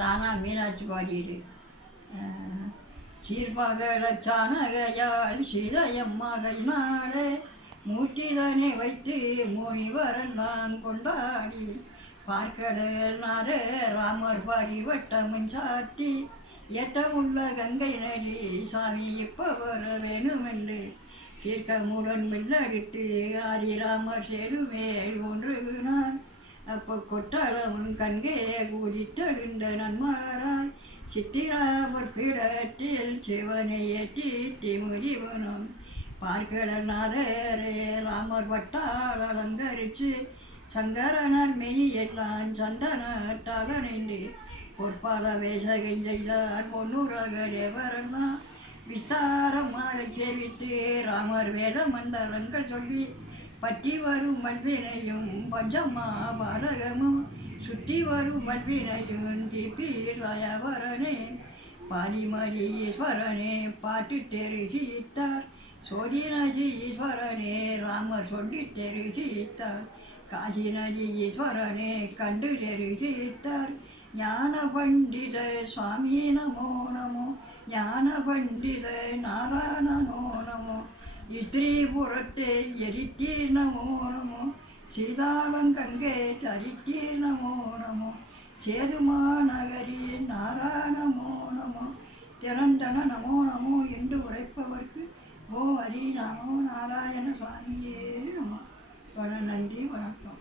சானா மீனாட்சி பாடியது. அஹ், சீர்பகட நாளே மூட்டிதனை வைத்து முனிவரன் நான் கொண்டாடி பார்க்கடனாரே ராமர் பாடி வட்டமும் சாட்டி எட்டமுள்ள கங்கை நதி சாமி இப்போ வர வேணுமென்று தீர்க்கமுடன் மின்னடித்து ஆதிராமர் சேருமேல் ஒன்று நான் அப்போ கொட்டாளமும் கண்கே கூடித்தெழுந்த நன்மலராய் சித்திராமர் பீடத்தில் சிவனை ஏற்றி முதிவனம் பார்க்கடனாரே ராமர் பட்டால் அலங்கரிச்சு சங்கரனர் மெனி எல்லாம் சந்தனத்தால் அணைந்து பொற்பால வேசகம் செய்தார் பொன்னுரக தேவரெல்லாம் விஸ்தாரமாக சேவித்து ராமர் வேத மண்டலங்கள் சொல்லி பற்றி வரும் மண்வினையும் பஞ்சமா பாரகமும் சுற்றி வரும் மண்வினையும் தீபீராயவரனே பாடிமதி ஈஸ்வரனே பாட்டு தெரிவித்தார் சோதி நதி ஈஸ்வரனே ராமர் சொல்லி தெரிவித்தார் காசி நதி ஈஸ்வரனே கண்டு தெரிவித்தார் ஞான பண்டித சுவாமி நமோ நமோ. ஞான பண்டித நாராயணமோ நமோ ஸ்திரீபுரத்தை நமோ நமோ. சீதாலங்கங்கே தரித்தீர் நமோ நமோ. சேதுமாநகரி நாராயணமோ நமோ திறந்தன நமோ நமோ என்று உரைப்பவர்க்கு ஓ ஹரி நமோ நாராயண சுவாமியே நமோ. வண நன்றி வணக்கம்.